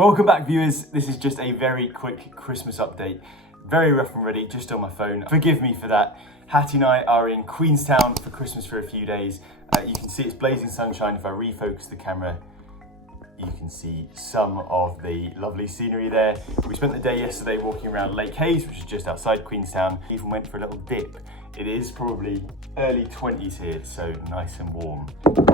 Welcome back, viewers. This is just a very quick Christmas update. Very rough and ready, just on my phone. Forgive me for that. Hattie and I are in Queenstown for Christmas for a few days. You can see it's blazing sunshine. If I refocus the camera, you can see some of the lovely scenery there. We spent the day yesterday walking around Lake Hayes, which is just outside Queenstown. Even went for a little dip. It is probably early 20s here, so nice and warm.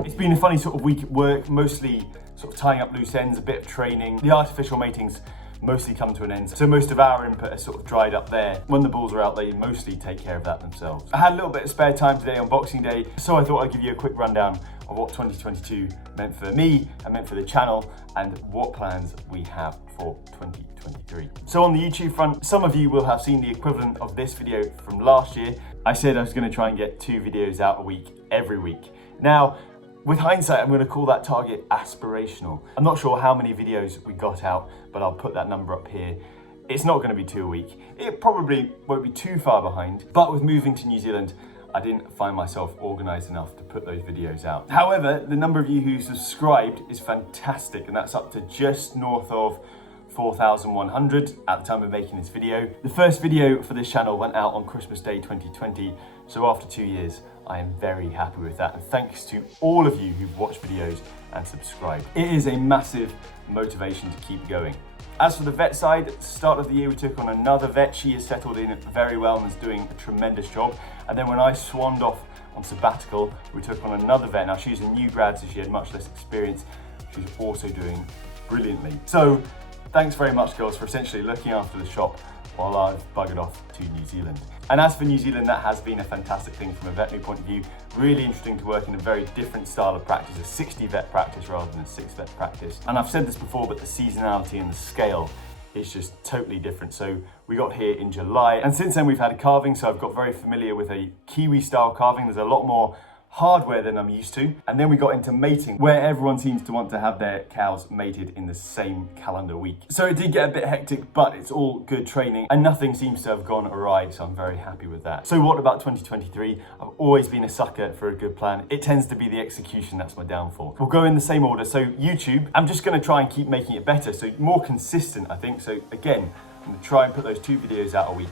It's been a funny sort of week at work, mostly sort of tying up loose ends, a bit of training. The artificial matings mostly come to an end, so most of our input is sort of dried up there. When the bulls are out, they mostly take care of that themselves. I had a little bit of spare time today on Boxing Day, so I thought I'd give you a quick rundown of what 2022 meant for me and meant for the channel and what plans we have for 2023. So on the YouTube front, some of you will have seen the equivalent of this video from last year. I said I was going to try and get 2 videos out a week every week. Now, with hindsight, I'm going to call that target aspirational. I'm not sure how many videos we got out, but I'll put that number up here. It's not going to be 2 a week. It probably won't be too far behind, but with moving to New Zealand, I didn't find myself organised enough to put those videos out. However, the number of you who subscribed is fantastic, and that's up to just north of 4,100 at the time of making this video. The first video for this channel went out on Christmas Day 2020, so after 2 years, I am very happy with that, and thanks to all of you who've watched videos and subscribed. It is a massive motivation to keep going. As for the vet side, at the start of the year we took on another vet. She has settled in very well and is doing a tremendous job. And then when I swanned off on sabbatical, we took on another vet. Now she's a new grad, so she had much less experience. She's also doing brilliantly. So thanks very much, girls, for essentially looking after the shop while I've buggered off to New Zealand. And as for New Zealand, that has been a fantastic thing from a veterinary point of view. Really interesting to work in a very different style of practice, a 60 vet practice rather than a 6 vet practice. And I've said this before, but the seasonality and the scale is just totally different. So we got here in July, and since then we've had a calving, so I've got very familiar with a Kiwi style calving. There's a lot more hardware than I'm used to. And then we got into mating, where everyone seems to want to have their cows mated in the same calendar week. So it did get a bit hectic, but it's all good training and nothing seems to have gone awry, so I'm very happy with that. So what about 2023? I've always been a sucker for a good plan. It tends to be the execution that's my downfall. We'll go in the same order. So YouTube, I'm just gonna try and keep making it better, so more consistent, I think. So again, I'm gonna try and put those 2 videos out a week,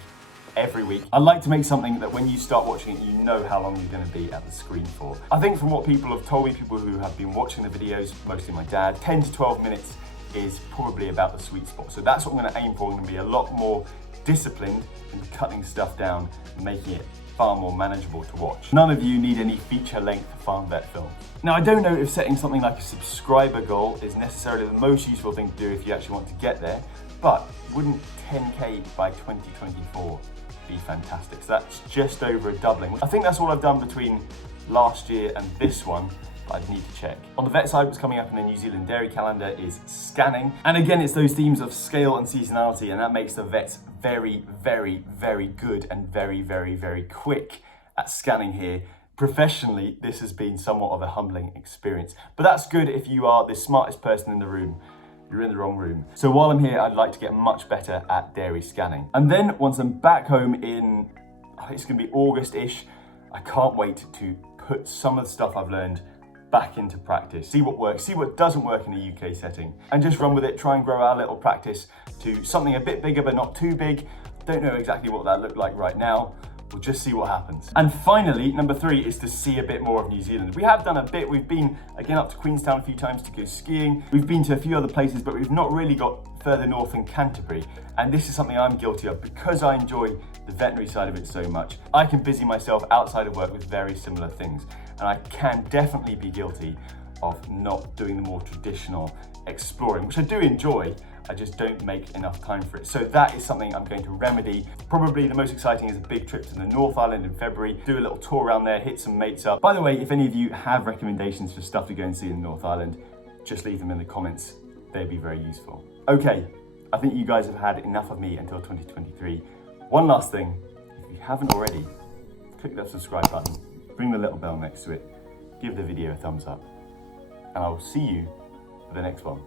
every week. I'd like to make something that when you start watching it, you know how long you're going to be at the screen for. I think from what people have told me, people who have been watching the videos, mostly my dad, 10 to 12 minutes is probably about the sweet spot. So that's what I'm going to aim for. I'm going to be a lot more disciplined in cutting stuff down and making it far more manageable to watch. None of you need any feature-length farm vet films. Now, I don't know if setting something like a subscriber goal is necessarily the most useful thing to do if you actually want to get there, but wouldn't 10K by 2024 be fantastic? So that's just over a doubling. I think that's all I've done between last year and this one, but I'd need to check. On the vet side, what's coming up in the New Zealand dairy calendar is scanning. And again, it's those themes of scale and seasonality, and that makes the vets very, very, very good and very, very, very quick at scanning here. Professionally, this has been somewhat of a humbling experience, but that's good if you are the smartest person in the room. You're in the wrong room. So while I'm here, I'd like to get much better at dairy scanning. And then once I'm back home in, I think it's gonna be August-ish, I can't wait to put some of the stuff I've learned back into practice. See what works, see what doesn't work in a UK setting, and just run with it, try and grow our little practice to something a bit bigger, but not too big. Don't know exactly what that looked like right now. We'll just see what happens. And finally, number 3 is to see a bit more of New Zealand. We have done a bit. We've been, again, up to Queenstown a few times to go skiing. We've been to a few other places, but we've not really got further north than Canterbury. And this is something I'm guilty of because I enjoy the veterinary side of it so much. I can busy myself outside of work with very similar things. And I can definitely be guilty of not doing the more traditional exploring, which I do enjoy. I just don't make enough time for it. So that is something I'm going to remedy. Probably the most exciting is a big trip to the North Island in February, do a little tour around there, hit some mates up. By the way, if any of you have recommendations for stuff to go and see in the North Island, just leave them in the comments. They'd be very useful. Okay, I think you guys have had enough of me until 2023. One last thing, if you haven't already, click that subscribe button, ring the little bell next to it, give the video a thumbs up, and I will see you for the next one.